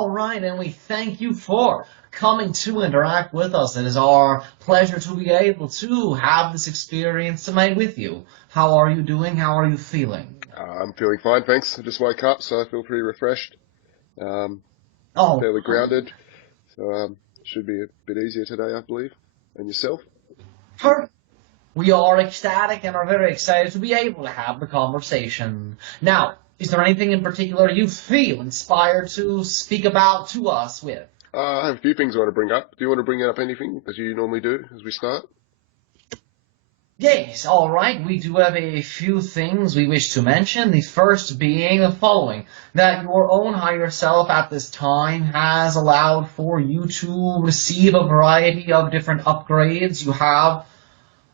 All right, and we thank you for coming to interact with us. It is our pleasure to be able to have this experience tonight with you. How are you doing? How are you feeling? I'm feeling fine, thanks. I just woke up, so I feel pretty refreshed. Um, Oh, Fairly grounded, so should be a bit easier today, I believe. And yourself? perfect. We are ecstatic and are very excited to be able to have the conversation. Now, is there anything in particular you feel inspired to speak about to us with? I have a few things I want to bring up. Do you want to bring up anything, as you normally do, as we start? Yes, all right. We do have a few things we wish to mention. The first being the following, that your own higher self at this time has allowed for you to receive a variety of different upgrades. You have,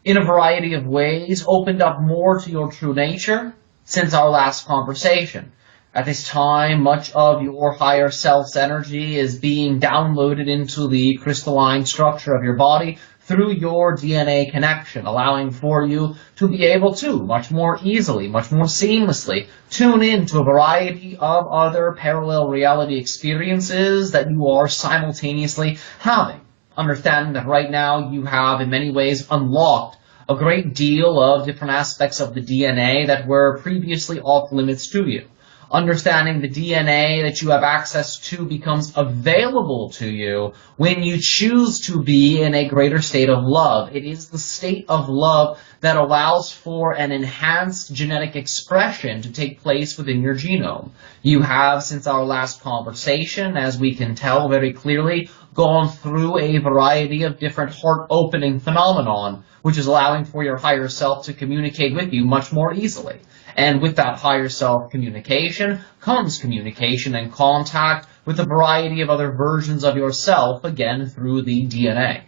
in a variety of ways, opened up more to your true nature since our last conversation. At this time, much of your higher self's energy is being downloaded into the crystalline structure of your body through your DNA connection, allowing for you to be able to, much more easily, much more seamlessly, tune in to a variety of other parallel reality experiences that you are simultaneously having. Understanding that right now you have, in many ways, unlocked a great deal of different aspects of the DNA that were previously off limits to you. Understanding the DNA that you have access to becomes available to you when you choose to be in a greater state of love. It is the state of love that allows for an enhanced genetic expression to take place within your genome. You have, since our last conversation, as we can tell very clearly, gone through a variety of different heart-opening phenomenon, which is allowing for your higher self to communicate with you much more easily. And with that higher self communication comes communication and contact with a variety of other versions of yourself, again, through the DNA.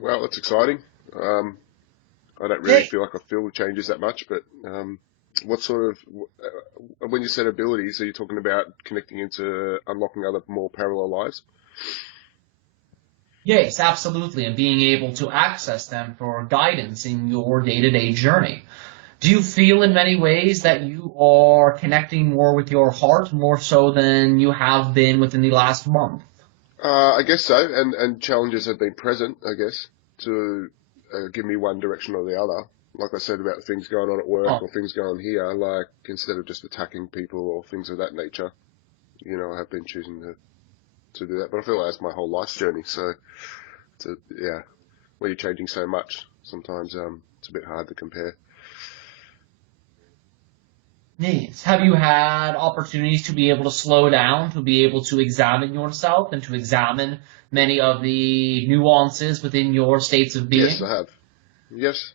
Well, that's exciting. I don't really Hey. feel like I feel changes that much, but what sort of, when you said abilities, are you talking about connecting into unlocking other more parallel lives? Yes, absolutely, and being able to access them for guidance in your day-to-day journey. Do you feel in many ways that you are connecting more with your heart, more so than you have been within the last month? I guess so, and challenges have been present, I guess, to give me one direction or the other. Like I said about things going on at work Oh, or things going on here, like instead of just attacking people or things of that nature, I have been choosing to do that. But I feel like that's my whole life's journey. So, yeah, when you're changing so much, sometimes it's a bit hard to compare. yes. Have you had opportunities to be able to slow down, to be able to examine yourself, and to examine many of the nuances within your states of Yes, being? I have. Yes.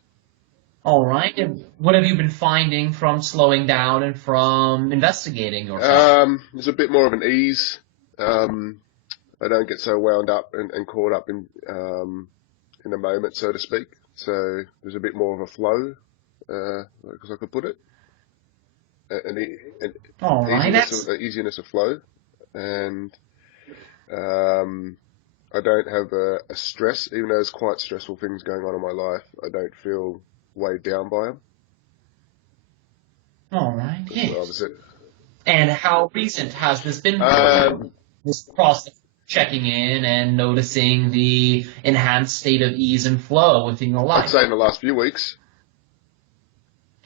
All right. And what have you been finding from slowing down and from investigating yourself? There's a bit more of an ease. I don't get so wound up and caught up in the moment, so to speak. So there's a bit more of a flow, as I could put it, an All right. easiness of flow, and um, I don't have a stress, even though there's quite stressful things going on in my life. I don't feel weighed down by them. All right. So Yes. obviously, And how recent has this been for um, you? This process of checking in and noticing the enhanced state of ease and flow within your I'd life. say in the last few weeks.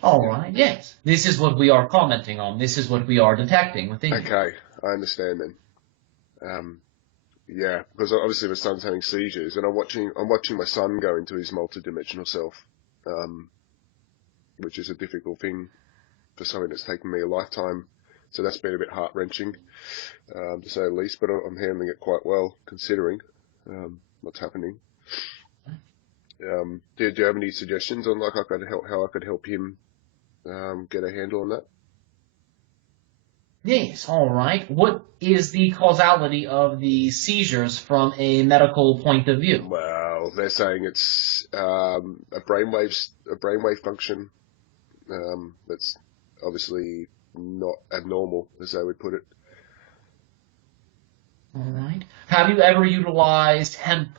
All right, yes. This is what we are commenting on. This is what we are detecting within you. Okay, I understand then. Um, Yeah, because obviously my son's having seizures, and I'm watching my son go into his multidimensional self, um, which is a difficult thing for something that's taken me a lifetime. So that's been a bit heart wrenching, to say the least. But I'm handling it quite well, considering what's happening. Do you have any suggestions on like how I could help him get a handle on that? Yes, all right. What is the causality of the seizures from a medical point of view? Well, they're saying it's a brainwave function that's obviously not abnormal, as they would put it. All right. Have you ever utilized hemp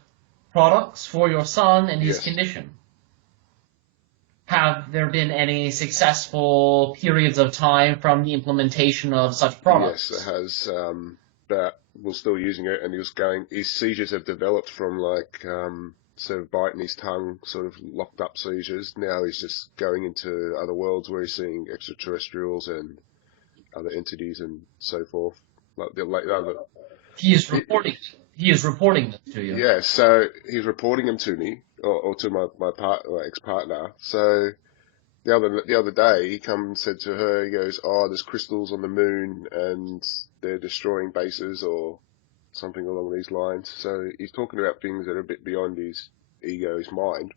products for your son and his Yes, condition? Have there been any successful periods of time from the implementation of such yes, it products? has. but was still using it, and he was going. His seizures have developed from like sort of biting his tongue, sort of locked up seizures. Now he's just going into other worlds where he's seeing extraterrestrials and other entities and so forth. Like the other. He is reporting. He is reporting them to you. Yeah, so he's reporting them to me or to my ex-partner. So the other day he come and said to her, he goes, "Oh, there's crystals on the moon and they're destroying bases or something along these lines." So he's talking about things that are a bit beyond his ego, his mind.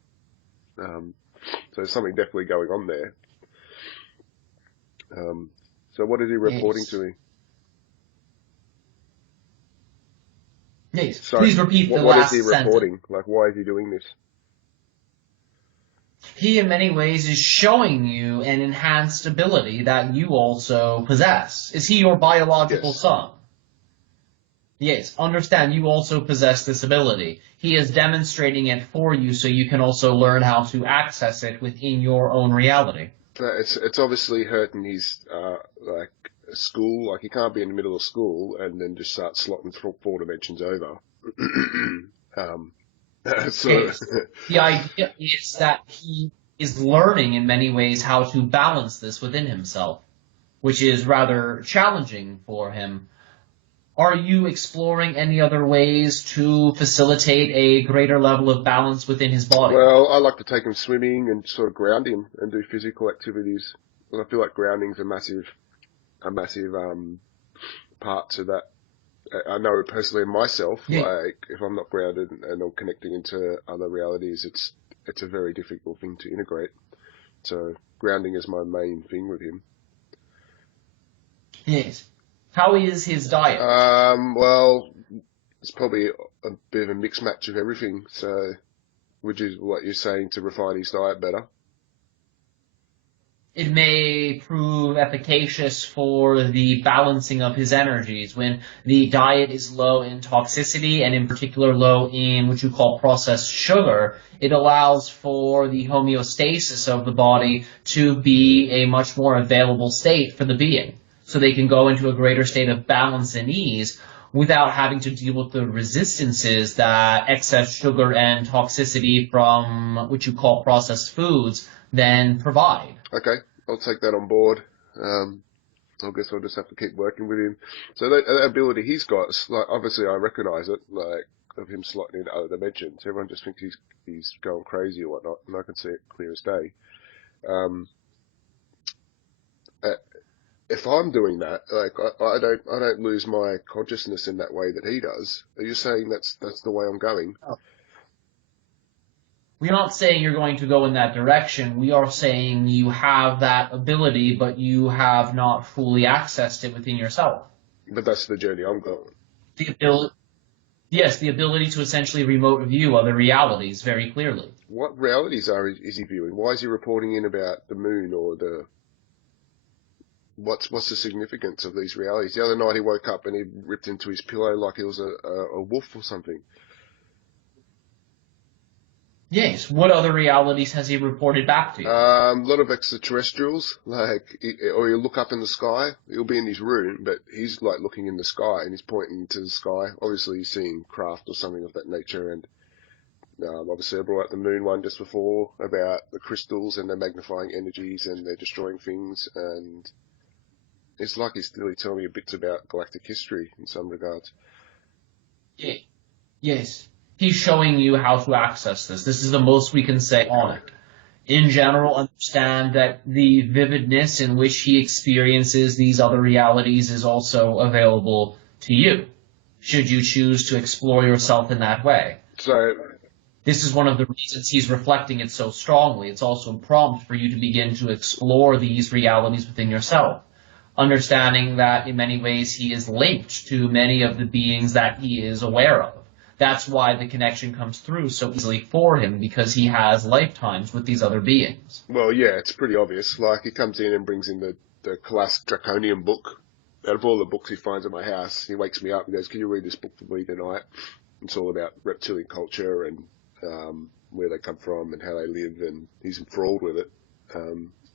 So there's something definitely going on there. So what is he reporting Yes. to me? Yes. Sorry, Please repeat the what is he last sentence. reporting? Like, why is he doing this? He, in many ways, is showing you an enhanced ability that you also possess. Is he your biological Yes. son? Yes. Understand, you also possess this ability. He is demonstrating it for you so you can also learn how to access it within your own reality. It's obviously hurting his like school. Like he can't be in the middle of school and then just start slotting 4 dimensions over. So Yes. The idea is that he is learning in many ways how to balance this within himself, which is rather challenging for him. Are you exploring any other ways to facilitate a greater level of balance within his body? well, I like to take him swimming and sort of ground him and do physical activities. And I feel like grounding's a massive part to that. I know personally in myself, Yeah. like if I'm not grounded and I'm connecting into other realities, it's a very difficult thing to integrate. So grounding is my main thing with him. Yes. How is his diet? Well, it's probably a bit of a mixed match of everything. So, which is what you're saying to refine his diet better. It may prove efficacious for the balancing of his energies when the diet is low in toxicity and in particular low in what you call processed sugar. It allows for the homeostasis of the body to be a much more available state for the being. So they can go into a greater state of balance and ease without having to deal with the resistances that excess sugar and toxicity from what you call processed foods then provide. Okay, I'll take that on board. I guess I'll just have to keep working with him. So that ability he's got, like obviously I recognise it, like of him slotting into other dimensions. Everyone just thinks he's going crazy or whatnot, and I can see it clear as day. Um, uh, if I'm doing that, like I don't lose my consciousness in that way that he does. Are you saying that's the way I'm going? We're not saying you're going to go in that direction. We are saying you have that ability, but you have not fully accessed it within yourself. But that's the journey I'm going. The ability, yes, the ability to essentially remote view other realities very clearly. What realities is he viewing? Why is he reporting in about the moon or what's the significance of these realities? The other night he woke up and he ripped into his pillow like he was a wolf or something. Yes, what other realities has he reported back to you? A lot of extraterrestrials, like, or he'll look up in the sky. He'll be in his room, but he's like looking in the sky and he's pointing to the sky. Obviously, he's seeing craft or something of that nature. And obviously, I brought up the moon one just before about the crystals and their magnifying energies and they're destroying things. And it's like he's really telling me bits about galactic history in some regards. Yeah. Yes. He's showing you how to access this. This is the most we can say on it. In general, understand that the vividness in which he experiences these other realities is also available to you, should you choose to explore yourself in that way. So, This is one of the reasons he's reflecting it so strongly. It's also a prompt for you to begin to explore these realities within yourself, understanding that in many ways he is linked to many of the beings that he is aware of. That's why the connection comes through so easily for him, because he has lifetimes with these other beings. well, yeah, it's pretty obvious. Like, he comes in and brings in the classic Draconian book. Out of all the books he finds in my house, he wakes me up and goes, "Can you read this book for me tonight?" It's all about reptilian culture and where they come from and how they live, and he's enthralled with it,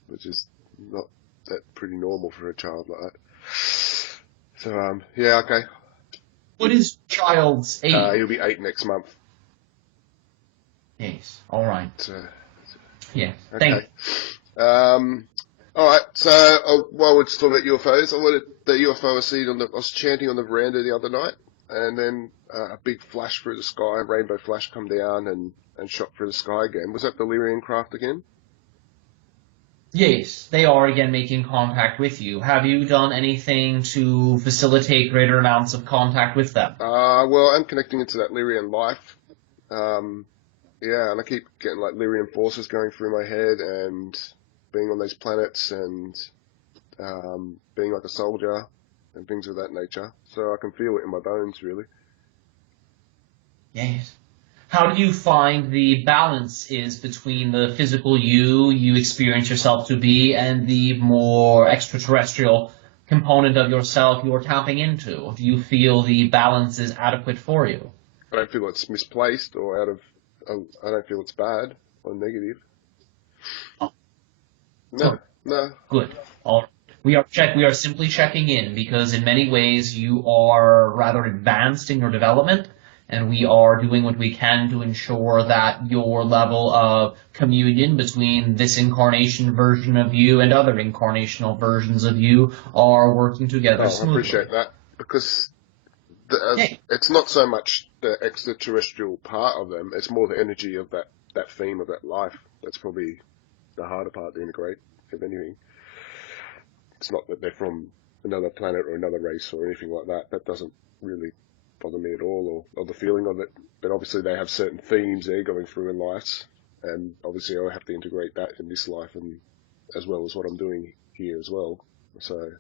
which is not that pretty normal for a child like that. So, yeah, okay. What is child's age? He'll be 8 next month. Yes. All right. Yeah. Okay. All right. So while we're just talking about UFOs, I wanted the UFO I was chanting on the veranda the other night, and then a big flash through the sky, a rainbow flash come down and shot through the sky again. Was that the Lyrian craft again? Yes, they are again making contact with you. Have you done anything to facilitate greater amounts of contact with them? Well, I'm connecting into that Lyrian life. Yeah, and I keep getting like Lyrian forces going through my head and being on these planets and being like a soldier and things of that nature. So I can feel it in my bones, really. Yes. How do you find the balance is between the physical you experience yourself to be and the more extraterrestrial component of yourself you're tapping into? Do you feel the balance is adequate for you? I don't feel it's misplaced or I don't feel it's bad or negative. Oh. No, no. Good. All right. We are simply checking in because in many ways you are rather advanced in your development, and we are doing what we can to ensure that your level of communion between this incarnation version of you and other incarnational versions of you are working together smoothly. I appreciate that, because it's not so much the extraterrestrial part of them, it's more the energy of that theme of that life. That's probably the harder part to integrate, if anything. It's not that they're from another planet or another race or anything like that. That doesn't really bother me at all, or the feeling of it. But obviously they have certain themes they're going through in life, and obviously I have to integrate that in this life, and as well as what I'm doing here as well. So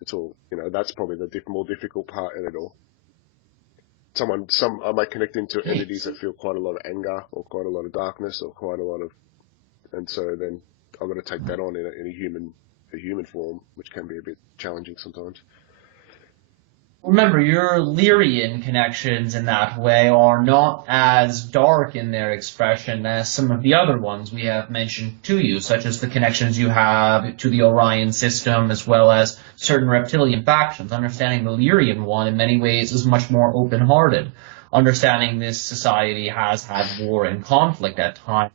it's all, that's probably the more difficult part in it all. I might connect into entities that feel quite a lot of anger or quite a lot of darkness or quite a lot of, and so then I've got to take that on in a human form, which can be a bit challenging sometimes. Remember, your Lyrian connections in that way are not as dark in their expression as some of the other ones we have mentioned to you, such as the connections you have to the Orion system, as well as certain reptilian factions. Understanding the Lyrian one in many ways is much more open-hearted. Understanding this society has had war and conflict at times,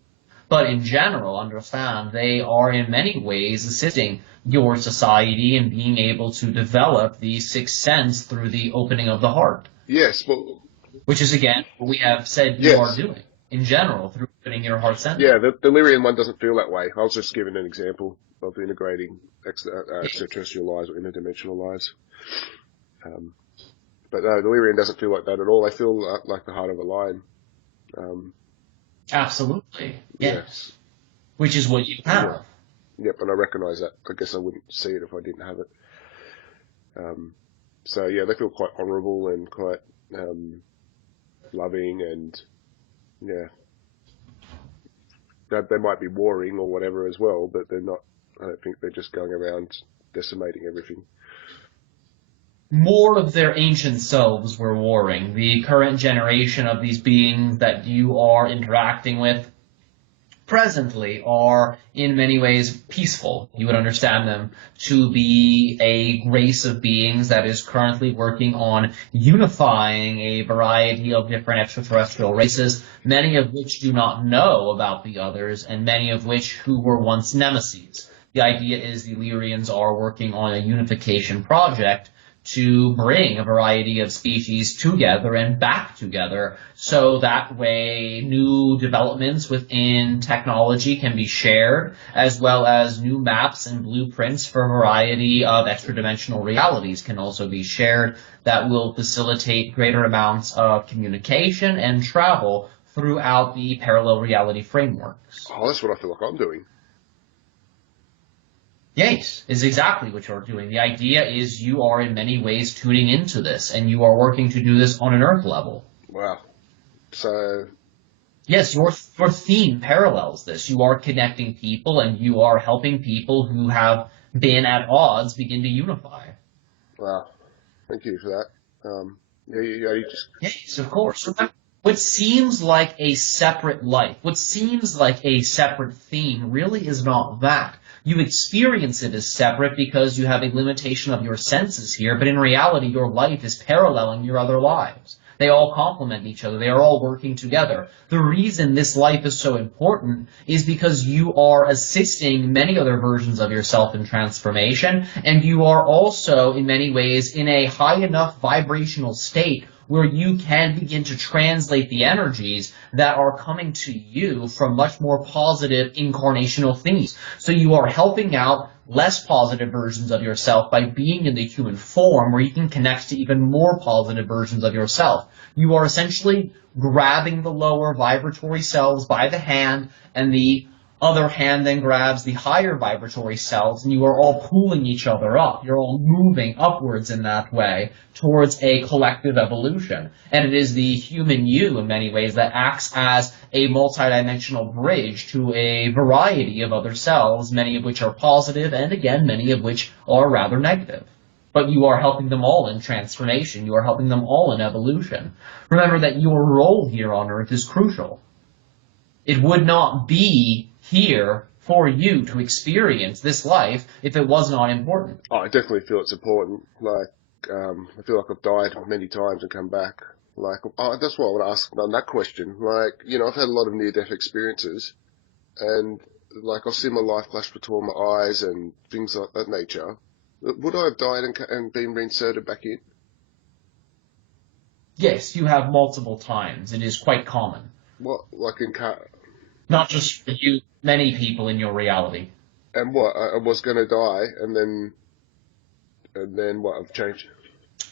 but in general, understand they are in many ways assisting your society in being able to develop the sixth sense through the opening of the heart. Yes, well, which is again what we have said you are doing in general through opening your heart center. Yeah, the Lyrian one doesn't feel that way. I was just giving an example of integrating extraterrestrial lives or interdimensional lives. But no, the Lyrian doesn't feel like that at all. I feel like the heart of a lion. Absolutely, yes. Which is what you have. Yeah. Yep, and I recognise that. I guess I wouldn't see it if I didn't have it. So yeah, they feel quite honourable and quite loving, and yeah, they might be warring or whatever as well, but they're not. I don't think they're just going around decimating everything. More of their ancient selves were warring. The current generation of these beings that you are interacting with presently are in many ways peaceful. You would understand them to be a race of beings that is currently working on unifying a variety of different extraterrestrial races, many of which do not know about the others, and many of which who were once nemesis. The idea is the Lyrians are working on a unification project to bring a variety of species together and back together, so that way new developments within technology can be shared, as well as new maps and blueprints for a variety of extra-dimensional realities can also be shared that will facilitate greater amounts of communication and travel throughout the parallel reality frameworks. Oh, that's what I feel like I'm doing. Yes, is exactly what you're doing. The idea is you are in many ways tuning into this, and you are working to do this on an Earth level. Wow. So... Yes, your theme parallels this. You are connecting people, and you are helping people who have been at odds begin to unify. Wow. Thank you for that. You just... Yes, of course. What seems like a separate life, what seems like a separate theme really is not that. You experience it as separate because you have a limitation of your senses here, but in reality, your life is paralleling your other lives. They all complement each other. They are all working together. The reason this life is so important is because you are assisting many other versions of yourself in transformation, and you are also, in many ways, in a high enough vibrational state where you can begin to translate the energies that are coming to you from much more positive incarnational things. So you are helping out less positive versions of yourself by being in the human form where you can connect to even more positive versions of yourself. You are essentially grabbing the lower vibratory selves by the hand, and the other hand then grabs the higher vibratory selves, and you are all pulling each other up. You're all moving upwards in that way towards a collective evolution. And it is the human you, in many ways, that acts as a multidimensional bridge to a variety of other selves, many of which are positive, and again, many of which are rather negative. But you are helping them all in transformation. You are helping them all in evolution. Remember that your role here on Earth is crucial. It would not be here for you to experience this life if it was not important. Oh, I definitely feel it's important. Like, I feel like I've died many times and come back. Like, that's why I want to ask on that question. Like, you know, I've had a lot of near-death experiences, and like I've seen my life flash before my eyes and things like that nature. Would I have died and been reinserted back in? Yes, you have multiple times. It is quite common. What, like in Not just for you, many people in your reality. And what, I was going to die, and then what, I've changed?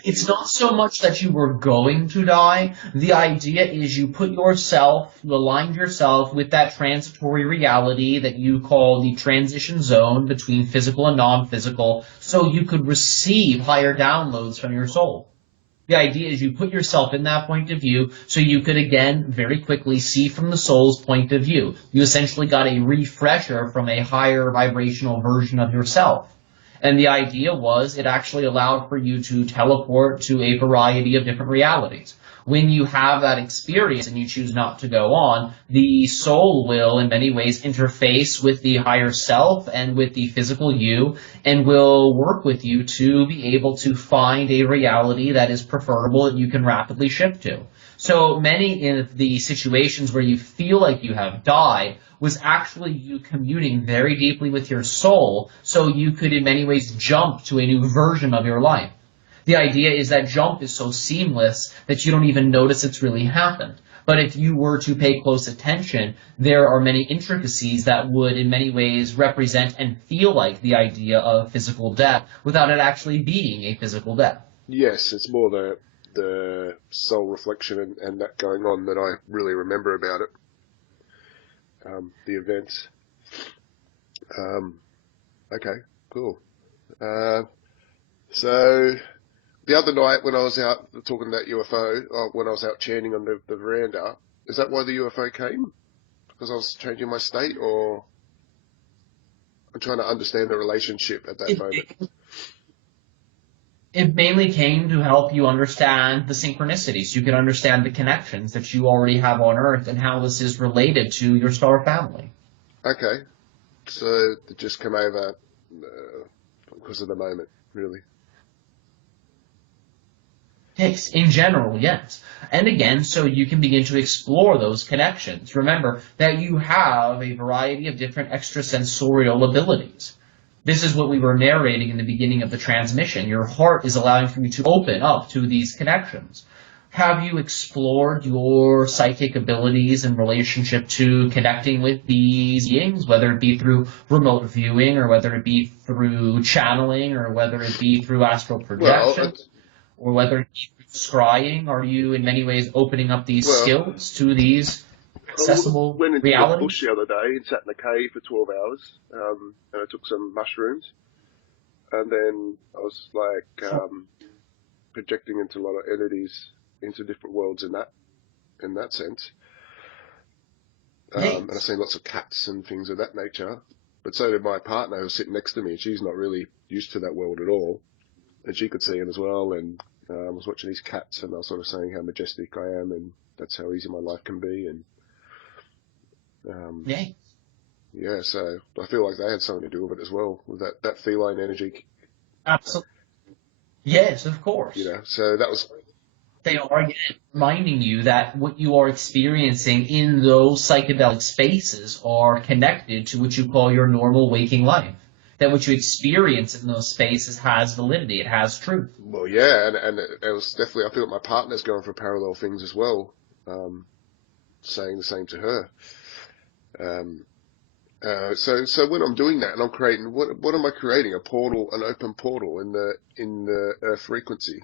It's not so much that you were going to die. The idea is you put yourself, you aligned yourself with that transitory reality that you call the transition zone between physical and non-physical, so you could receive higher downloads from your soul. The idea is you put yourself in that point of view so you could, again, very quickly see from the soul's point of view. You essentially got a refresher from a higher vibrational version of yourself. And the idea was it actually allowed for you to teleport to a variety of different realities. When you have that experience and you choose not to go on, the soul will, in many ways, interface with the higher self and with the physical you, and will work with you to be able to find a reality that is preferable that you can rapidly shift to. So many of the situations where you feel like you have died was actually you communing very deeply with your soul, so you could in many ways jump to a new version of your life. The idea is that jump is so seamless that you don't even notice it's really happened. But if you were to pay close attention, there are many intricacies that would in many ways represent and feel like the idea of physical death without it actually being a physical death. Yes, it's more the soul reflection and that going on that I really remember about it. The events. Okay, cool. So the other night when I was out talking about UFO, when I was out chanting on the veranda, is that why the UFO came? Because I was changing my state, or I'm trying to understand the relationship at that moment? It mainly came to help you understand the synchronicities. You can understand the connections that you already have on Earth and how this is related to your star family. Okay. So it just came over because of the moment, really. Yes, in general, yes. And again, so you can begin to explore those connections. Remember that you have a variety of different extrasensorial abilities. This is what we were narrating in the beginning of the transmission. Your heart is allowing for you to open up to these connections. Have you explored your psychic abilities in relationship to connecting with these beings, whether it be through remote viewing, or whether it be through channeling, or whether it be through astral projection, or whether it be through scrying? Are you in many ways opening up these skills to these accessible I went into realities? the bush the other day and sat in a cave for 12 hours, and I took some mushrooms, and then I was like projecting into a lot of entities into different worlds in that sense. And I've seen lots of cats and things of that nature, but so did my partner who was sitting next to me, and she's not really used to that world at all, and she could see him as well, and I was watching these cats, and I was sort of saying how majestic I am, and that's how easy my life can be, and Yeah, so I feel like they had something to do with it as well, with that feline energy, Absolutely. Yes, of you course. know. So that was, They are reminding you that what you are experiencing in those psychedelic spaces are connected to what you call your normal waking life. That what you experience in those spaces has validity, it has truth. well, yeah, and it was definitely, I feel like my partner's going for parallel things as well, um, saying the same to her. Um, so when I'm doing that and I'm creating, what am I creating? A portal, an open portal in the earth frequency.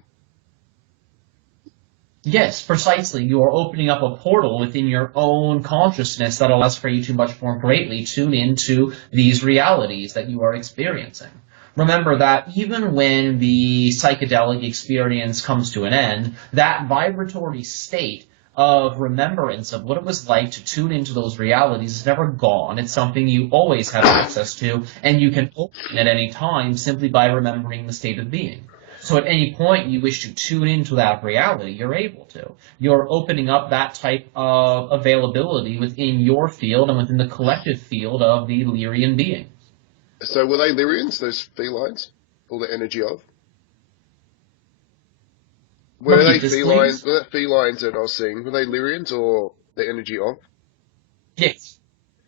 Yes, precisely. You are opening up a portal within your own consciousness that allows for you to much more greatly tune into these realities that you are experiencing. Remember that even when the psychedelic experience comes to an end, that vibratory state of remembrance of what it was like to tune into those realities is never gone. It's something you always have access to, and you can open at any time simply by remembering the state of being. So at any point you wish to tune into that reality, you're able to. You're opening up that type of availability within your field and within the collective field of the Lyrian beings. So were they Lyrians, those felines, all the energy of? Were they Repeat this, felines? please. Were that felines that I was seeing? Were they Lyrians or the energy of? Yes.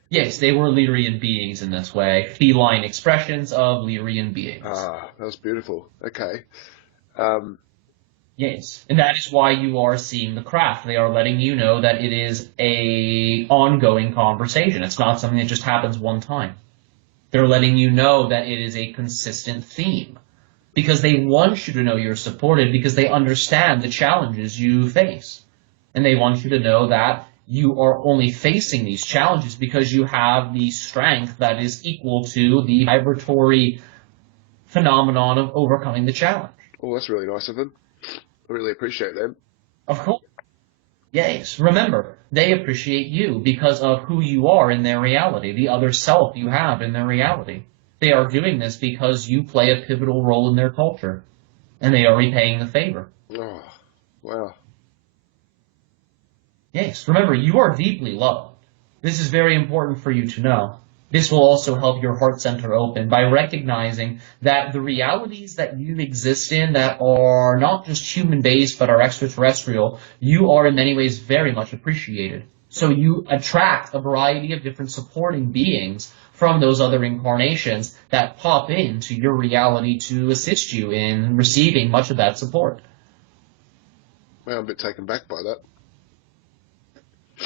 Yes, they were Lyrian beings in this way. Feline expressions of Lyrian beings. Ah, that was beautiful. Okay. Um, Yes, and that is why you are seeing the craft. They are letting you know that it is a ongoing conversation. It's not something that just happens one time. They're letting you know that it is a consistent theme because they want you to know you're supported because they understand the challenges you face. And they want you to know that you are only facing these challenges because you have the strength that is equal to the vibratory phenomenon of overcoming the challenge. oh, that's really nice of them. I really appreciate them. Of course. Yes, remember, they appreciate you because of who you are in their reality, the other self you have in their reality. They are doing this because you play a pivotal role in their culture, and they are repaying the favor. Oh, wow. Yes, remember, you are deeply loved. This is very important for you to know. This will also help your heart center open by recognizing that the realities that you exist in that are not just human-based but are extraterrestrial, you are in many ways very much appreciated. So you attract a variety of different supporting beings from those other incarnations that pop into your reality to assist you in receiving much of that support. Well, I'm a bit taken back by that.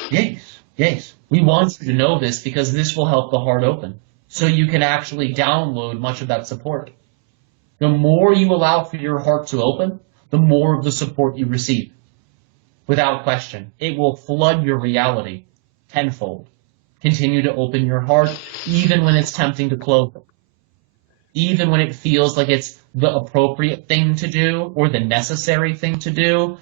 Yes, yes. We want you to know this because this will help the heart open. So you can actually download much of that support. The more you allow for your heart to open, the more of the support you receive. Without question, it will flood your reality tenfold. Continue to open your heart, even when it's tempting to close it. Even when it feels like it's the appropriate thing to do or the necessary thing to do,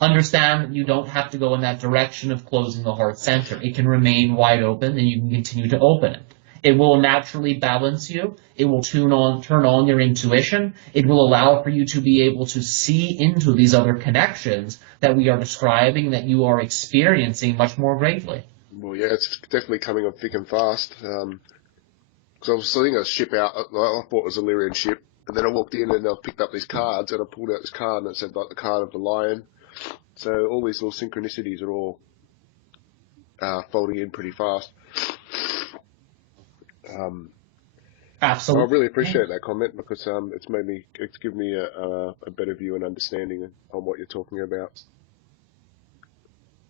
understand that you don't have to go in that direction of closing the heart center. It can remain wide open and you can continue to open it. It will naturally balance you. It will turn on your intuition. It will allow for you to be able to see into these other connections that we are describing that you are experiencing much more greatly. Well, yeah, it's definitely coming up thick and fast. Because I was seeing a ship out, I thought it was a Lyrian ship, and then I walked in and I picked up these cards, and I pulled out this card, and it said, like, the card of the lion. So all these little synchronicities are all folding in pretty fast. I Absolutely. really appreciate that comment because it's given me a better view and understanding on what you're talking about.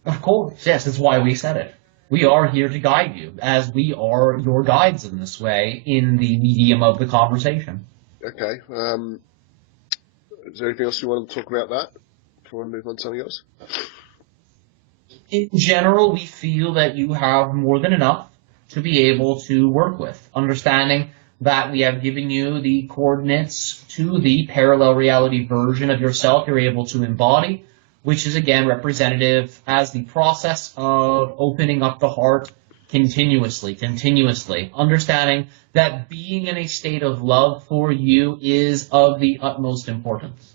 Of course, yes, that's why we said it. We are here to guide you, as we are your guides in this way, in the medium of the conversation. Okay. Is there anything else you want to talk about that before we move on to something else? In general, we feel that you have more than enough to be able to work with, understanding that we have given you the coordinates to the parallel reality version of yourself you're able to embody, which is again representative as the process of opening up the heart continuously, understanding that being in a state of love for you is of the utmost importance.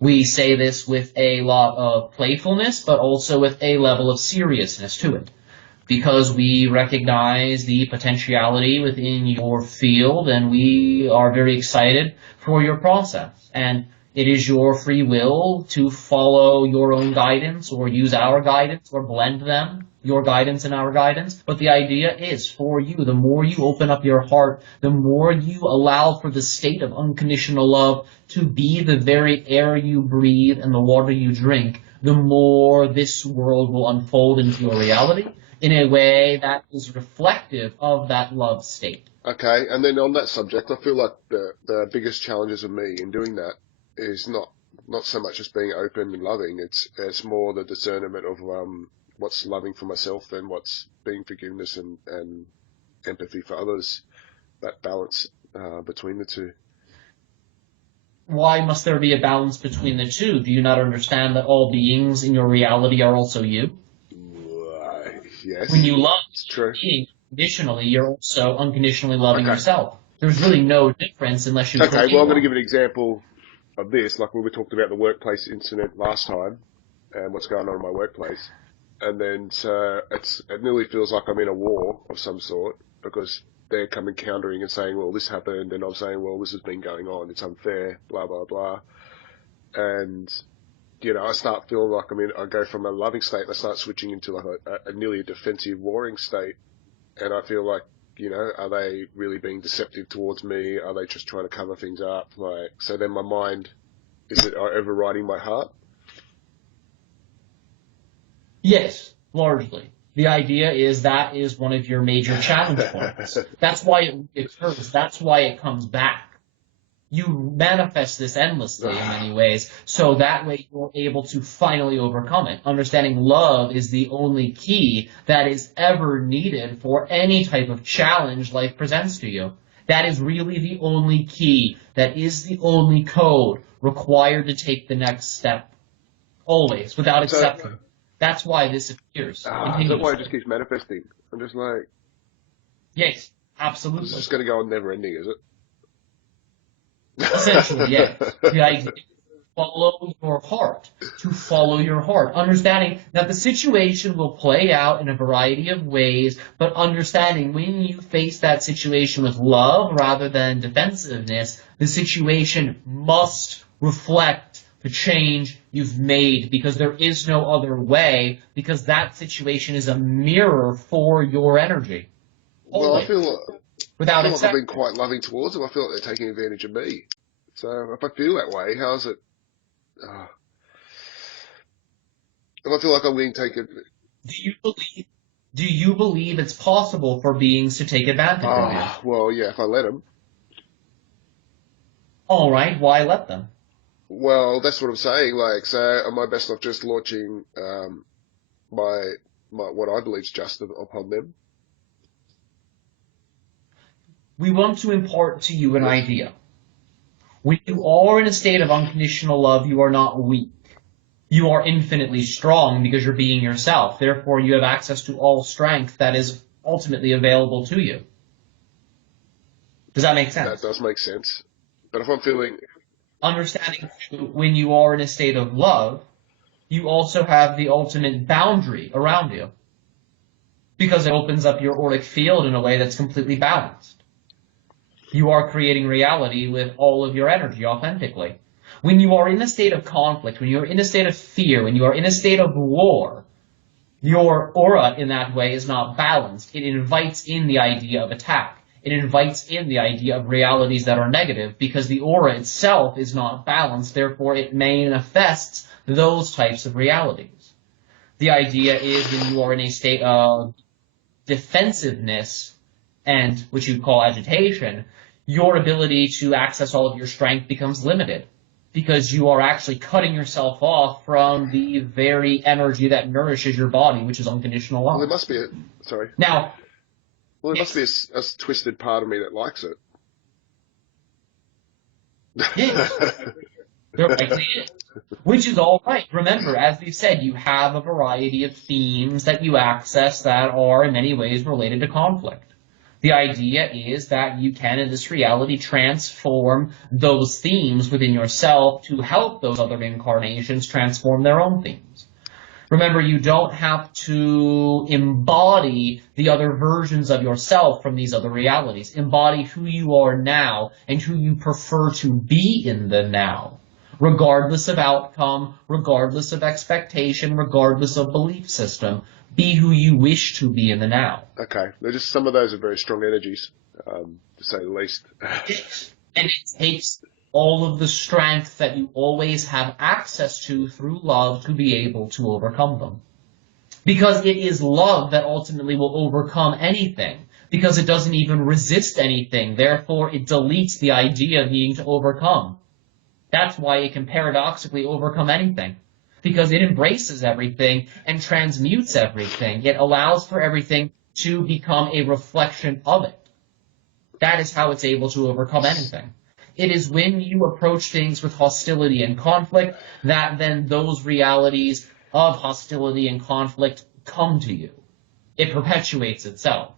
We say this with a lot of playfulness, but also with a level of seriousness to it. because we recognize the potentiality within your field, and we are very excited for your process. And it is your free will to follow your own guidance or use our guidance or blend them, your guidance and our guidance. But the idea is for you, the more you open up your heart, the more you allow for the state of unconditional love to be the very air you breathe and the water you drink, the more this world will unfold into your reality in a way that is reflective of that love state. Okay, and then on that subject, I feel like the biggest challenges of me in doing that is not so much as being open and loving. It's more the discernment of what's loving for myself and what's being forgiveness and empathy for others. That balance between the two. Why must there be a balance between the two? Do you not understand that all beings in your reality are also you? Yes. When you love true. being unconditionally, you're also unconditionally loving yourself. There's really no difference unless you. Okay, well, I'm going to give an example of this, like when we talked about the workplace incident last time and what's going on in my workplace. And then so it nearly feels like I'm in a war of some sort because they're coming countering and saying, well, this happened, and I'm saying, well, this has been going on, it's unfair, blah, blah, blah. And, you know, I start feeling like I go from a loving state and I start switching into like a nearly a defensive warring state. And I feel like, you know, are they really being deceptive towards me? Are they just trying to cover things up? Like, so then my mind, is it overriding my heart? Yes, largely. The idea is that is one of your major challenge points. That's why it occurs. That's why it comes back. You manifest this endlessly in many ways, so that way you're able to finally overcome it. Understanding love is the only key that is ever needed for any type of challenge life presents to you. That is really the only key. That is the only code required to take the next step. Always, without exception. That's why this appears. That's why it just keeps manifesting. I'm just like... Yes, absolutely. It's just going to go on never ending, is it? Essentially, yes. The idea is to follow your heart, to follow your heart. Understanding that the situation will play out in a variety of ways, but understanding when you face that situation with love rather than defensiveness, the situation must reflect the change you've made, because there is no other way, because that situation is a mirror for your energy. Well, I feel like I've been quite loving towards them. I feel like they're taking advantage of me. So if I feel that way, how is it? If I feel like I'm being taken... Do you believe it's possible for beings to take advantage of you? Well, yeah, if I let them. All right, why let them? Well, that's what I'm saying. Like, so am I best off just launching my what I believe is just upon them? We want to impart to you an idea. When you are in a state of unconditional love, you are not weak. You are infinitely strong because you're being yourself. Therefore, you have access to all strength that is ultimately available to you. Does that make sense? That does make sense. But if I'm feeling... Understanding when you are in a state of love, you also have the ultimate boundary around you, because it opens up your auric field in a way that's completely balanced. You are creating reality with all of your energy authentically. When you are in a state of conflict, when you are in a state of fear, when you are in a state of war, your aura in that way is not balanced. It invites in the idea of attack. It invites in the idea of realities that are negative, because the aura itself is not balanced. Therefore, it manifests those types of realities. The idea is when you are in a state of defensiveness, and which you call agitation, your ability to access all of your strength becomes limited, because you are actually cutting yourself off from the very energy that nourishes your body, which is unconditional love. Well, there must be sorry. Now... Well, there must be a twisted part of me that likes it. Yes. There likely is. Which is all right. Remember, as we've said, you have a variety of themes that you access that are in many ways related to conflict. The idea is that you can, in this reality, transform those themes within yourself to help those other incarnations transform their own themes. Remember, you don't have to embody the other versions of yourself from these other realities. Embody who you are now and who you prefer to be in the now, regardless of outcome, regardless of expectation, regardless of belief system. Be who you wish to be in the now. Okay. They're just, some of those are very strong energies, to say the least. And it takes all of the strength that you always have access to through love to be able to overcome them. Because it is love that ultimately will overcome anything. Because it doesn't even resist anything. Therefore, it deletes the idea of needing to overcome. That's why it can paradoxically overcome anything. Because it embraces everything and transmutes everything. It allows for everything to become a reflection of it. That is how it's able to overcome anything. It is when you approach things with hostility and conflict that then those realities of hostility and conflict come to you. It perpetuates itself.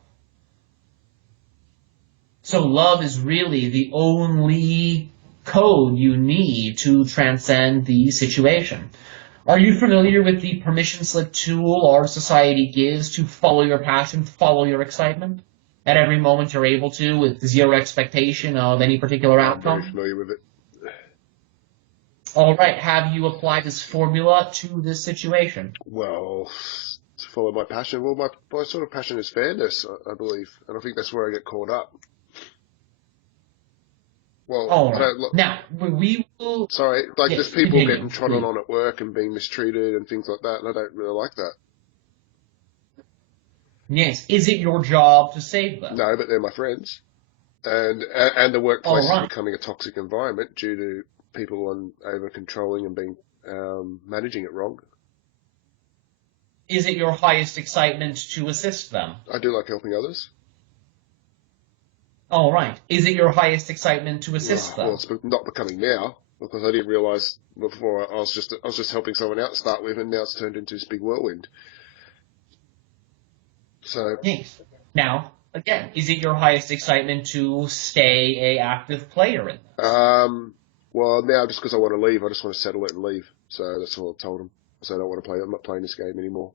So love is really the only code you need to transcend the situation. Are you familiar with the permission slip tool our society gives to follow your passion, follow your excitement? At every moment you're able to, with zero expectation of any particular outcome? I'm very familiar with it. All right. Have you applied this formula to this situation? Well, to follow my passion. Well, my sort of passion is fairness, I believe. And I think that's where I get caught up. Well, All right. Now, we will... Sorry, like Yes, there's people continue, getting trodden please. on at work and being mistreated and things like that, and I don't really like that. Yes. Is it your job to save them? No, but they're my friends. And the workplace All right. is becoming a toxic environment due to people over controlling and being managing it wrong. Is it your highest excitement to assist them? I do like helping others. All right. Is it your highest excitement to assist them? Well, it's not becoming now because I didn't realise before I was just helping someone out to start with, and now it's turned into this big whirlwind. So Yes. Now, again, is it your highest excitement to stay a active player in this? well, now just because I want to leave, I just want to settle it and leave. So that's all I've told them. So I don't want to play. I'm not playing this game anymore.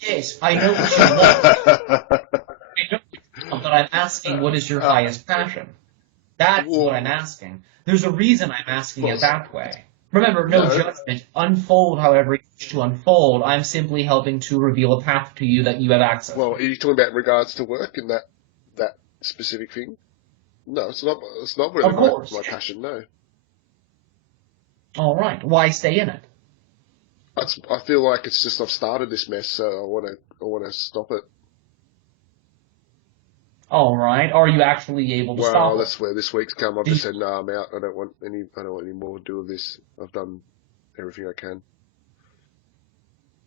Yes, I know what you want. I know what you want, but I'm asking, what is your highest passion? That's what I'm asking. There's a reason I'm asking it that way. Remember, no judgment. Unfold however you wish to unfold. I'm simply helping to reveal a path to you that you have access to. Well, are you talking about in regards to work and that specific thing? No, it's not. It's not really my passion. No. All right. Why stay in it? I feel like it's just I've started this mess, so I want to stop it. All right. Are you actually able to stop it? Well, that's where this week's come. I've just said, no, I'm out. I don't want any more to do with this. I've done everything I can.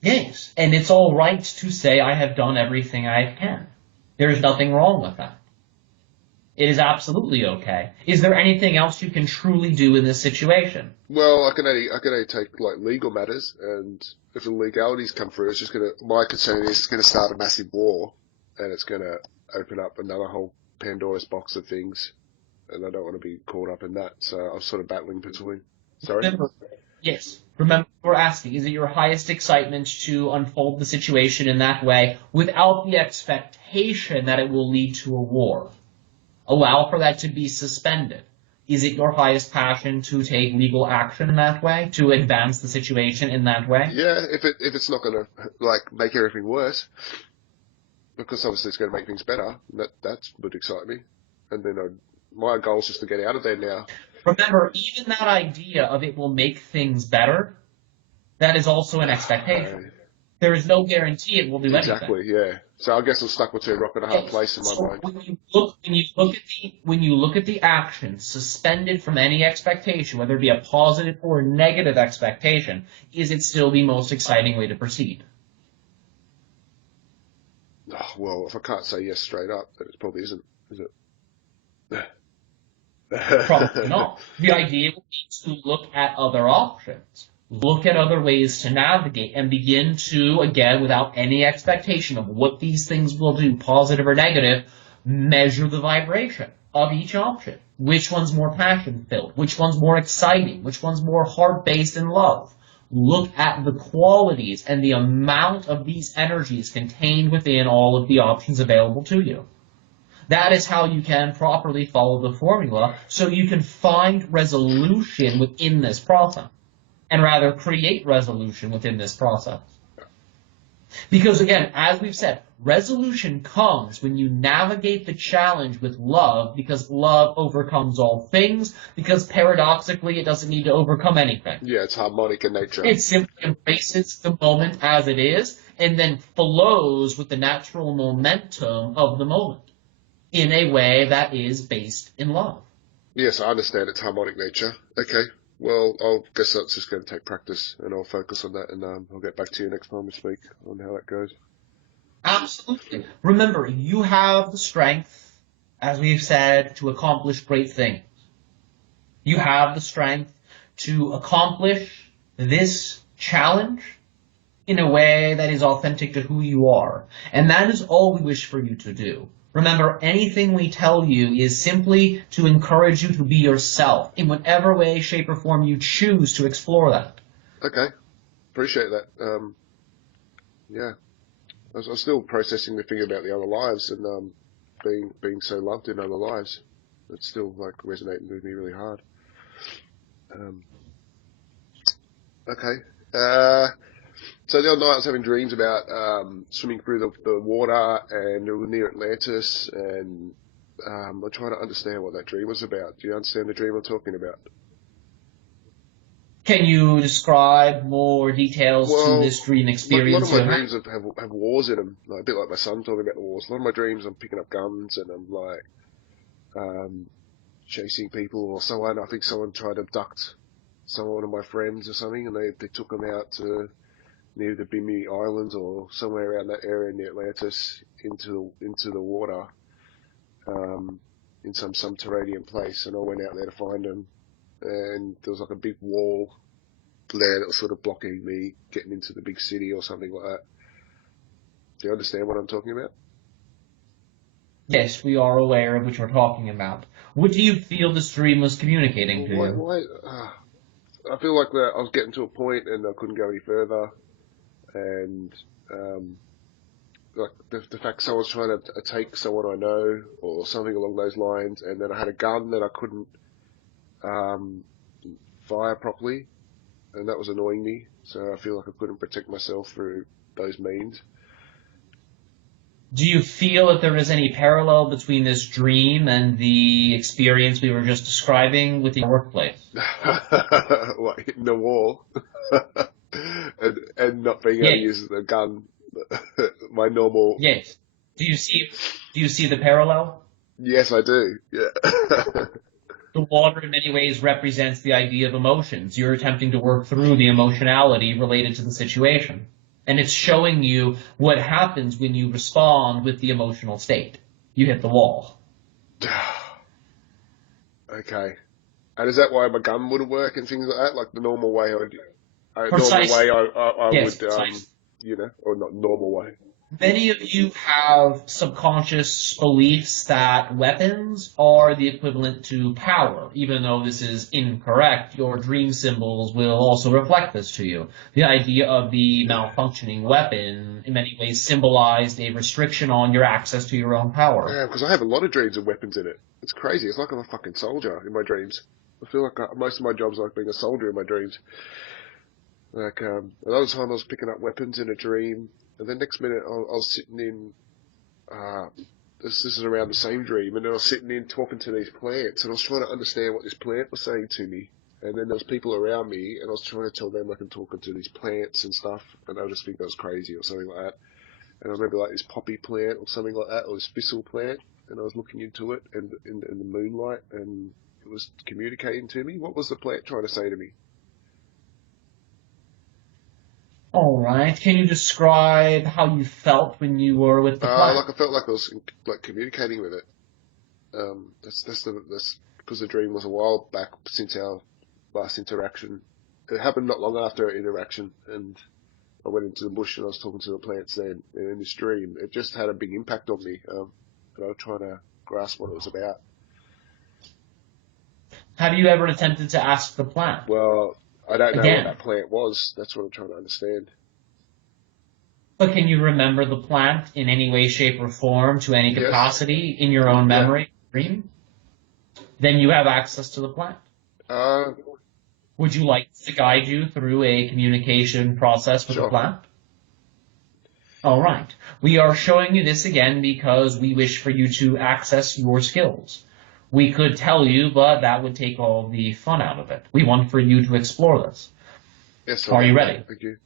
Yes, and it's all right to say I have done everything I can. There is nothing wrong with that. It is absolutely okay. Is there anything else you can truly do in this situation? Well, I can only take like legal matters, and if the legalities come through, it's just my concern is it's gonna start a massive war, and it's gonna open up another whole Pandora's box of things, and I don't want to be caught up in that. So I'm sort of battling between. Sorry? Remember, we're asking, is it your highest excitement to unfold the situation in that way without the expectation that it will lead to a war? Allow for that to be suspended. Is it your highest passion to take legal action in that way, to advance the situation in that way? Yeah, if it's not going to like make everything worse, because obviously it's going to make things better. That would excite me. And then my goal is just to get out of there now. Remember, even that idea of it will make things better, that is also an expectation. There is no guarantee it will do anything. Exactly, yeah. So I guess I'm stuck between a rock and a hard place in my mind. When you look at the action suspended from any expectation, whether it be a positive or negative expectation, is it still the most exciting way to proceed? Oh, well, if I can't say yes straight up, then it probably isn't, is it? Probably not. The idea would be to look at other options. Look at other ways to navigate and begin to, again, without any expectation of what these things will do, positive or negative, measure the vibration of each option. Which one's more passion-filled? Which one's more exciting? Which one's more heart-based in love? look at the qualities and the amount of these energies contained within all of the options available to you. That is how you can properly follow the formula, so you can find resolution within this process, and rather create resolution within this process. Because again, as we've said, resolution comes when you navigate the challenge with love, because love overcomes all things, because paradoxically it doesn't need to overcome anything. Yeah, it's harmonic in nature. It simply embraces the moment as it is, and then flows with the natural momentum of the moment in a way that is based in love. Yes, I understand its harmonic nature. Okay. Well, I guess that's just going to take practice, and I'll focus on that, and I'll get back to you next time we speak on how that goes. Absolutely. Remember, you have the strength, as we've said, to accomplish great things. You have the strength to accomplish this challenge in a way that is authentic to who you are. And that is all we wish for you to do. Remember, anything we tell you is simply to encourage you to be yourself in whatever way, shape, or form you choose to explore that. Okay. Appreciate that. Yeah. I was still processing the thing about the other lives and being so loved in other lives. It's still like resonating with me really hard. Okay. So the other night I was having dreams about swimming through the water and we were near Atlantis, and I'm trying to understand what that dream was about. Do you understand the dream I'm talking about? Can you describe more details to this dream experience? A lot of my dreams have wars in them, like, a bit like my son talking about the wars. A lot of my dreams I'm picking up guns and I'm like chasing people or someone. I think someone tried to abduct one of my friends or something, and they took them out to near the Bimini Islands or somewhere around that area in the Atlantis into the water in some subterranean place, and I went out there to find them, and there was like a big wall there that was sort of blocking me getting into the big city or something like that. Do you understand what I'm talking about? Yes, we are aware of what you're talking about. What do you feel the stream was communicating to you? I feel like that I was getting to a point and I couldn't go any further, and like the fact someone's trying to take someone I know or something along those lines, and then I had a gun that I couldn't fire properly, and that was annoying me. So I feel like I couldn't protect myself through those means. Do you feel that there is any parallel between this dream and the experience we were just describing with the workplace? What, hitting the wall and not being able to use the gun, my normal. Yes. Do you see the parallel? Yes, I do. Yeah. The water in many ways represents the idea of emotions. You're attempting to work through the emotionality related to the situation. And it's showing you what happens when you respond with the emotional state. You hit the wall. Okay. And is that why my gun wouldn't work and things like that? Like the normal way I would, you know, or not normal way. Many of you have subconscious beliefs that weapons are the equivalent to power. Even though this is incorrect, your dream symbols will also reflect this to you. The idea of the malfunctioning weapon in many ways symbolized a restriction on your access to your own power. Yeah, because I have a lot of dreams with weapons in it. It's crazy. It's like I'm a fucking soldier in my dreams. I feel like most of my jobs are like being a soldier in my dreams. Like, another time I was picking up weapons in a dream, and the next minute I was sitting in, this is around the same dream, and then I was sitting in talking to these plants, and I was trying to understand what this plant was saying to me. And then there was people around me, and I was trying to tell them I can talk to these plants and stuff, and I just think that was crazy or something like that. And I remember like this poppy plant or something like that, or this thistle plant, and I was looking into it and in the moonlight, and it was communicating to me. What was the plant trying to say to me? All right. Can you describe how you felt when you were with the plant? Like I felt like I was like communicating with it. That's because the dream was a while back since our last interaction. It happened not long after our interaction, and I went into the bush and I was talking to the plants then. And in this dream, it just had a big impact on me, and I was trying to grasp what it was about. Have you ever attempted to ask the plant? Well, I don't know what Again, that plant was. That's what I'm trying to understand. but can you remember the plant in any way, shape, or form to any Yes. capacity in your own Yeah. memory, dream? Then you have access to the plant. Uh, Would you like to guide you through a communication process with the sure. plant? All right. We are showing you this again because we wish for you to access your skills. We could tell you, but that would take all the fun out of it. We want for you to explore this. Yes, Are I'm you ready. ready? Thank you.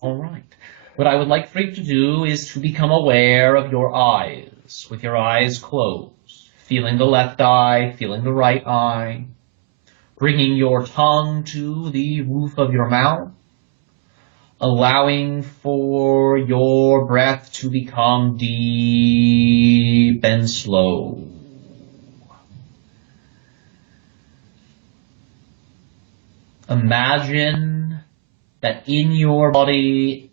All right. What I would like for you to do is to become aware of your eyes, with your eyes closed, feeling the left eye, feeling the right eye, bringing your tongue to the roof of your mouth, allowing for your breath to become deep and slow. Imagine that in your body,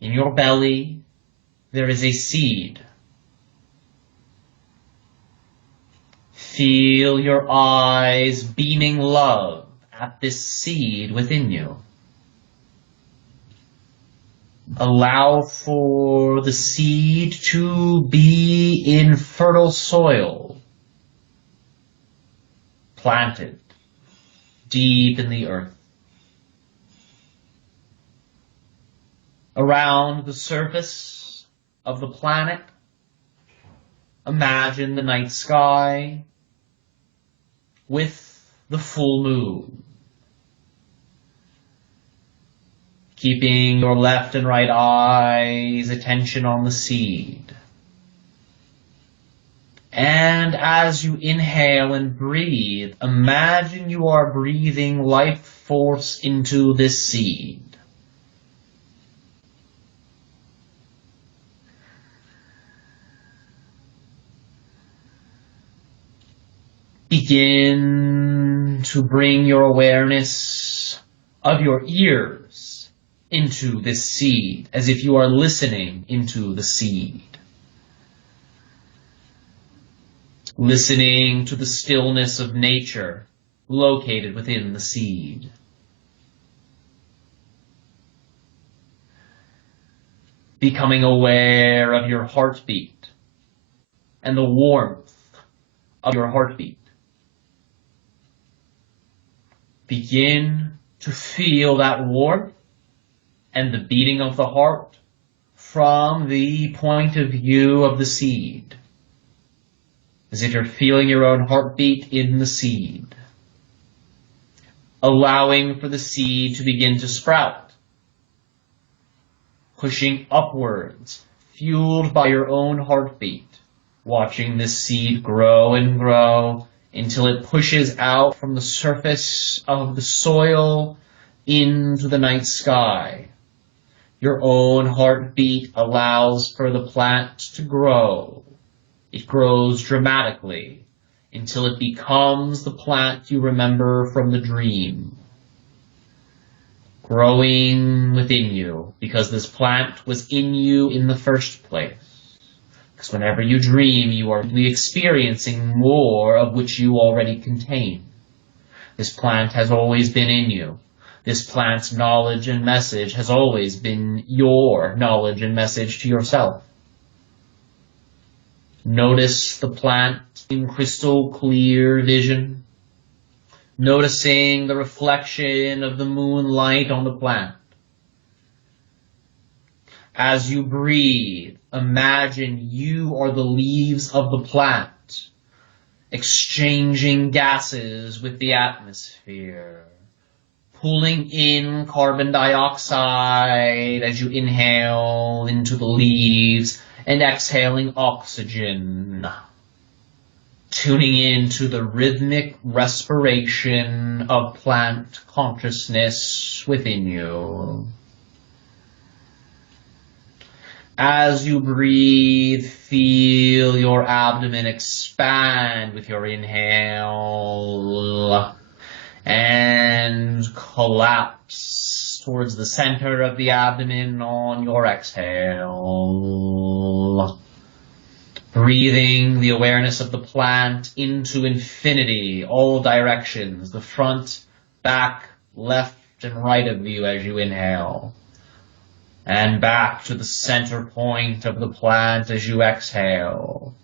in your belly, there is a seed. Feel your eyes beaming love at this seed within you. Allow for the seed to be in fertile soil, planted deep in the earth. Around the surface of the planet, imagine the night sky with the full moon. Keeping your left and right eyes' attention on the seed. And as you inhale and breathe, imagine you are breathing life force into this seed. Begin to bring your awareness of your ears into this seed, as if you are listening into the seed. Listening to the stillness of nature located within the seed. Becoming aware of your heartbeat and the warmth of your heartbeat. Begin to feel that warmth and the beating of the heart from the point of view of the seed, as if you're feeling your own heartbeat in the seed, allowing for the seed to begin to sprout, pushing upwards, fueled by your own heartbeat, watching this seed grow and grow until it pushes out from the surface of the soil into the night sky. Your own heartbeat allows for the plant to grow. It grows dramatically until it becomes the plant you remember from the dream. Growing within you, because this plant was in you in the first place. Because whenever you dream, you are experiencing more of which you already contain. This plant has always been in you. This plant's knowledge and message has always been your knowledge and message to yourself. Notice the plant in crystal clear vision. Noticing the reflection of the moonlight on the plant. As you breathe, imagine you are the leaves of the plant, exchanging gases with the atmosphere, pulling in carbon dioxide as you inhale into the leaves and exhaling oxygen. Tuning into the rhythmic respiration of plant consciousness within you. As you breathe, feel your abdomen expand with your inhale and collapse towards the center of the abdomen on your exhale. Breathing the awareness of the plant into infinity, all directions, the front, back, left, and right of you as you inhale. And back to the center point of the plant as you exhale.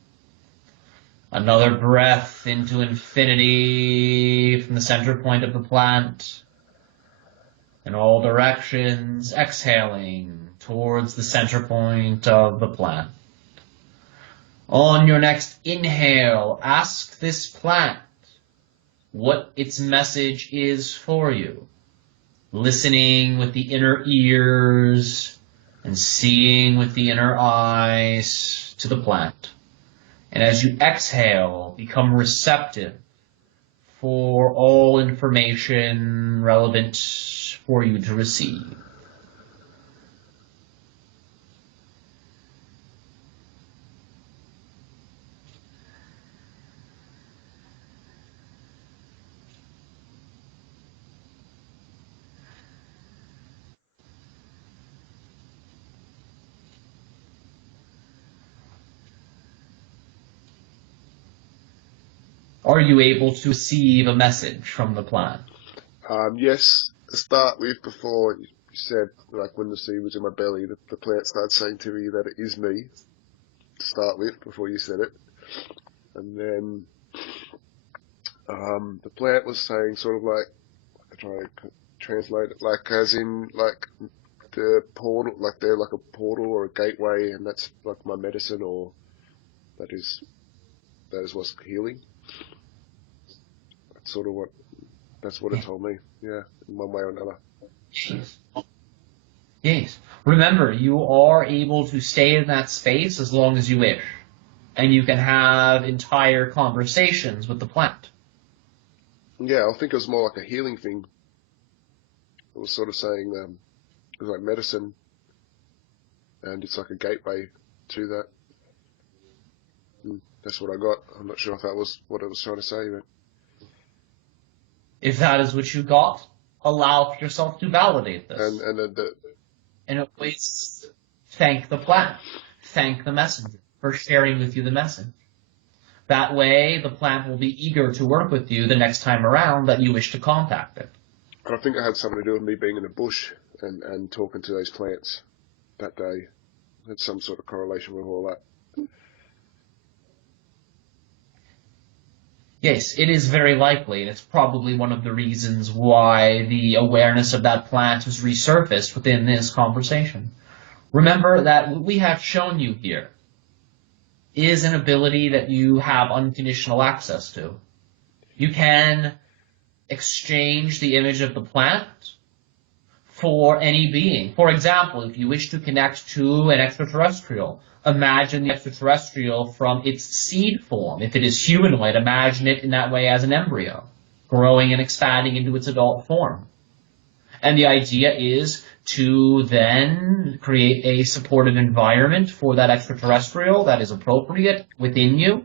Another breath into infinity from the center point of the plant. In all directions, exhaling towards the center point of the plant. On your next inhale, ask this plant what its message is for you. Listening with the inner ears and seeing with the inner eyes to the plant. And as you exhale, become receptive for all information relevant for you to receive. Are you able to receive a message from the plant? Yes, to start with, before you said, like when the seed was in my belly, the plant started saying to me that it is me, to start with, before you said it. And then the plant was saying sort of like, I try to translate it, like as in like the portal, like they're like a portal or a gateway, and that's like my medicine, or that is what's healing. That's sort of that's what it told me, yeah, in one way or another. Yes. Remember, you are able to stay in that space as long as you wish. And you can have entire conversations with the plant. Yeah, I think it was more like a healing thing. It was sort of saying, it was like medicine, and it's like a gateway to that. That's what I got. I'm not sure if that was what it was trying to say, but... If that is what you got, allow yourself to validate this. And always thank the plant, thank the messenger for sharing with you the message. That way, the plant will be eager to work with you the next time around that you wish to contact it. I think it had something to do with me being in the bush and talking to those plants that day. It had some sort of correlation with all that. Yes, it is very likely, and it's probably one of the reasons why the awareness of that plant has resurfaced within this conversation. Remember that what we have shown you here is an ability that you have unconditional access to. You can exchange the image of the plant for any being. For example, if you wish to connect to an extraterrestrial, imagine the extraterrestrial from its seed form. If it is humanoid, imagine it in that way as an embryo, growing and expanding into its adult form. And the idea is to then create a supportive environment for that extraterrestrial that is appropriate within you,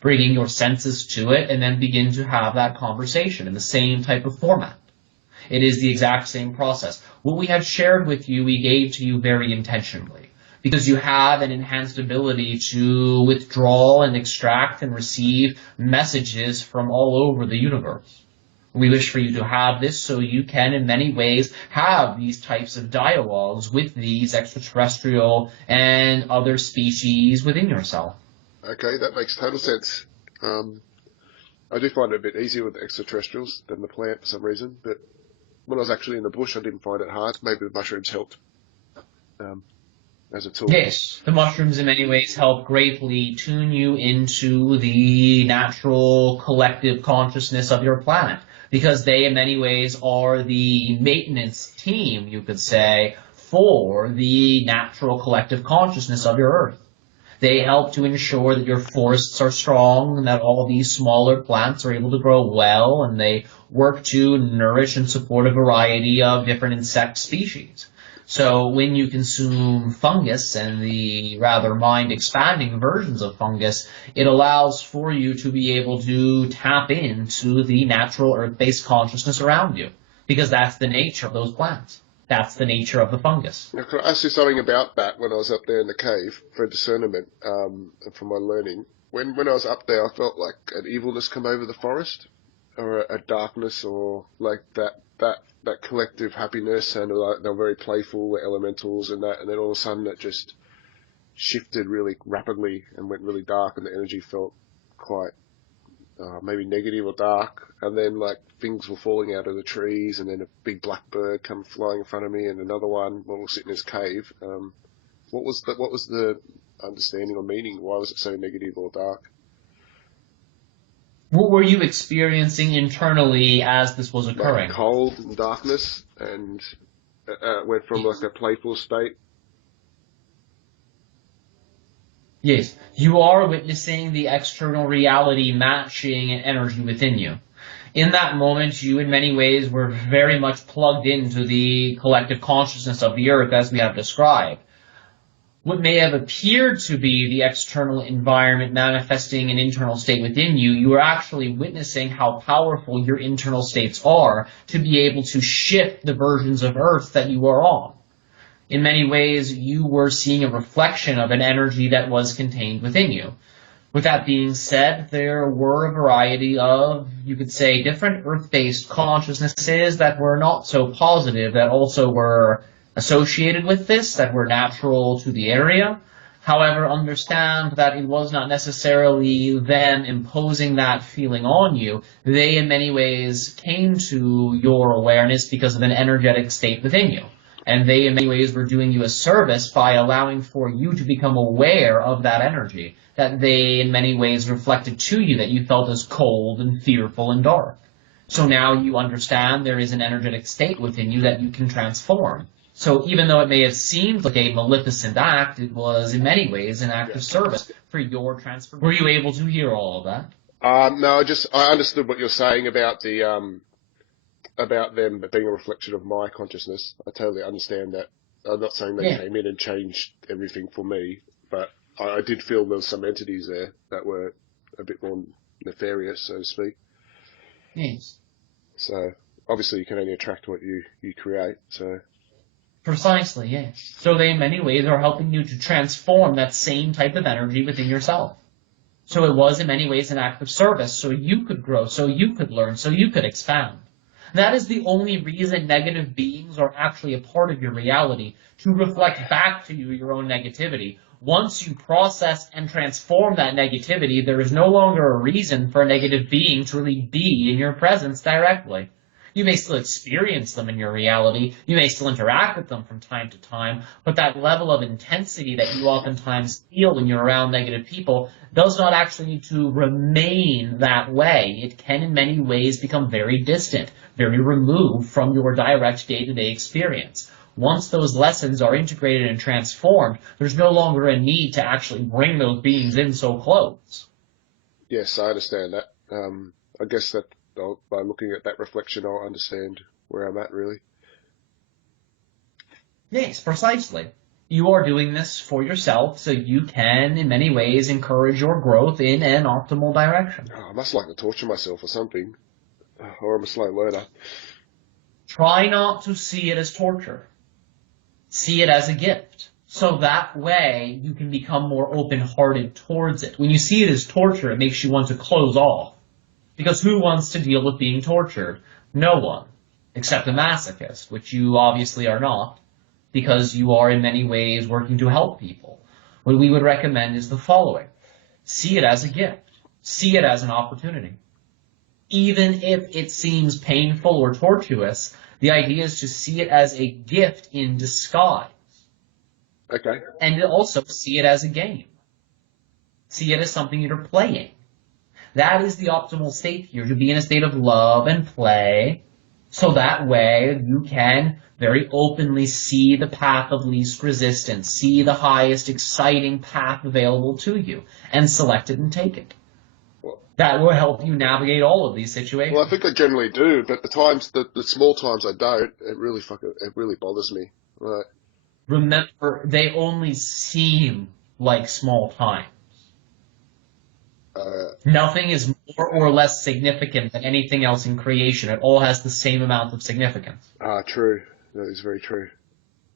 bringing your senses to it, and then begin to have that conversation in the same type of format. It is the exact same process. What we have shared with you, we gave to you very intentionally, because you have an enhanced ability to withdraw and extract and receive messages from all over the universe. We wish for you to have this so you can, in many ways, have these types of dialogues with these extraterrestrial and other species within yourself. Okay, that makes total sense. I do find it a bit easier with the extraterrestrials than the plant for some reason, but when I was actually in the bush, I didn't find it hard. Maybe the mushrooms helped as a tool. Yes, the mushrooms in many ways help greatly tune you into the natural collective consciousness of your planet, because they in many ways are the maintenance team, you could say, for the natural collective consciousness of your Earth. They help to ensure that your forests are strong and that all these smaller plants are able to grow well, and they work to nourish and support a variety of different insect species. So when you consume fungus and the rather mind-expanding versions of fungus, it allows for you to be able to tap into the natural earth-based consciousness around you, because that's the nature of those plants. That's the nature of the fungus. Now, can I ask you something about that when I was up there in the cave for discernment, and from my learning? When I was up there, I felt like an evilness come over the forest, or a darkness, or like that collective happiness, and like they were very playful, the elementals and that, and then all of a sudden it just shifted really rapidly and went really dark, and the energy felt quite maybe negative or dark, and then like things were falling out of the trees, and then a big black bird come flying in front of me, and another one while we're sitting in this cave. What was the understanding or meaning? Why was it so negative or dark? What were you experiencing internally as this was Like occurring? cold and darkness, and went from like a playful state. Yes, you are witnessing the external reality matching an energy within you. In that moment, you in many ways were very much plugged into the collective consciousness of the earth as we have described. What may have appeared to be the external environment manifesting an internal state within you, you are actually witnessing how powerful your internal states are to be able to shift the versions of earth that you are on. In many ways, you were seeing a reflection of an energy that was contained within you. With that being said, there were a variety of, you could say, different earth-based consciousnesses that were not so positive, that also were associated with this, that were natural to the area. However, understand that it was not necessarily them imposing that feeling on you. They, in many ways, came to your awareness because of an energetic state within you. And they, in many ways, were doing you a service by allowing for you to become aware of that energy that they, in many ways, reflected to you, that you felt as cold and fearful and dark. So now you understand there is an energetic state within you that you can transform. So even though it may have seemed like a maleficent act, it was, in many ways, an act of service for your transformation. Were you able to hear all of that? No, I understood what you're saying about about them being a reflection of my consciousness. I totally understand that. I'm not saying they came in and changed everything for me, but I did feel there was some entities there that were a bit more nefarious, so to speak. Yes. So obviously you can only attract what you create. So Precisely, yes. So they, in many ways, are helping you to transform that same type of energy within yourself. So it was, in many ways, an act of service, so you could grow, so you could learn, so you could expand. That is the only reason negative beings are actually a part of your reality, to reflect back to you your own negativity. Once you process and transform that negativity, there is no longer a reason for a negative being to really be in your presence directly. You may still experience them in your reality, you may still interact with them from time to time, but that level of intensity that you oftentimes feel when you're around negative people does not actually need to remain that way. It can in many ways become very distant, very removed from your direct day-to-day experience. Once those lessons are integrated and transformed, there's no longer a need to actually bring those beings in so close. yes, I understand that. I guess that by looking at that reflection, I'll understand where I'm at, really. Yes, precisely. You are doing this for yourself, so you can, in many ways, encourage your growth in an optimal direction. Oh, I must like to torture myself or something, or I'm a slow learner. Try not to see it as torture. See it as a gift. So that way, you can become more open-hearted towards it. When you see it as torture, it makes you want to close off. Because who wants to deal with being tortured? No one. Except a masochist, which you obviously are not, because you are in many ways working to help people. What we would recommend is the following. See it as a gift. See it as an opportunity. Even if it seems painful or tortuous, the idea is to see it as a gift in disguise. Okay. And also see it as a game. See it as something you're playing. That is the optimal state here, to be in a state of love and play, so that way you can very openly see the path of least resistance, see the highest exciting path available to you, and select it and take it. Well, that will help you navigate all of these situations. well, I think I generally do, but the small times I don't, it really bothers me. Right. Remember, they only seem like small times. Nothing is more or less significant than anything else in creation. It all has the same amount of significance. True. That is very true.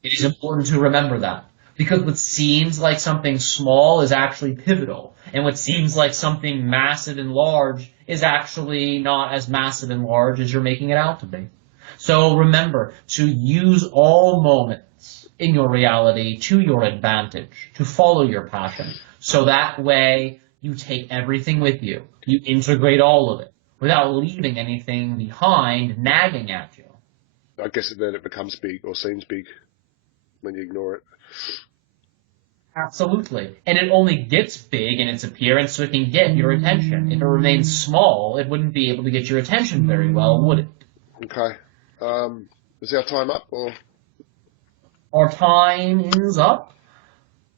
It is important to remember that. Because what seems like something small is actually pivotal. And what seems like something massive and large is actually not as massive and large as you're making it out to be. So remember to use all moments in your reality to your advantage, to follow your passion. So that way you take everything with you. You integrate all of it without leaving anything behind nagging at you. I guess then it becomes big or seems big when you ignore it. Absolutely. And it only gets big in its appearance so it can get your attention. If it remains small, it wouldn't be able to get your attention very well, would it? Okay. Is our time up or? Our time is up.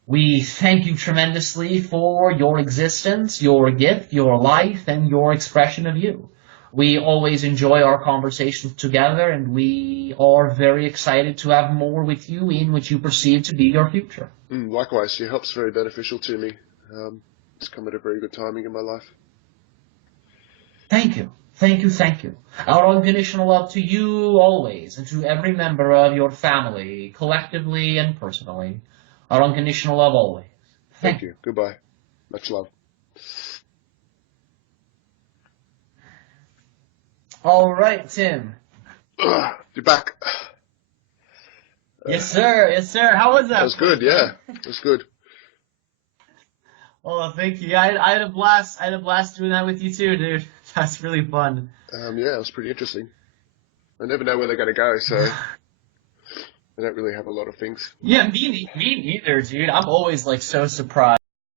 We thank you tremendously for your existence, your gift, your life, and your expression of you. We always enjoy our conversations together, and we are very excited to have more with you in what you perceive to be your future. Likewise, your help's very beneficial to me. It's come at a very good timing in my life. Thank you. Thank you, thank you. Our unconditional love to you always, and to every member of your family, collectively and personally. Our unconditional love always. Thank you. Goodbye. Much love. All right, Tim. You're back. Yes, sir. Yes, sir. How was that? That was good, yeah. It was good. Oh, thank you. I had a blast. I had a blast doing that with you too, dude. That's really fun. Yeah, it was pretty interesting. I never know where they're going to go, so I don't really have a lot of things. Yeah, me neither, dude. I'm always like so surprised.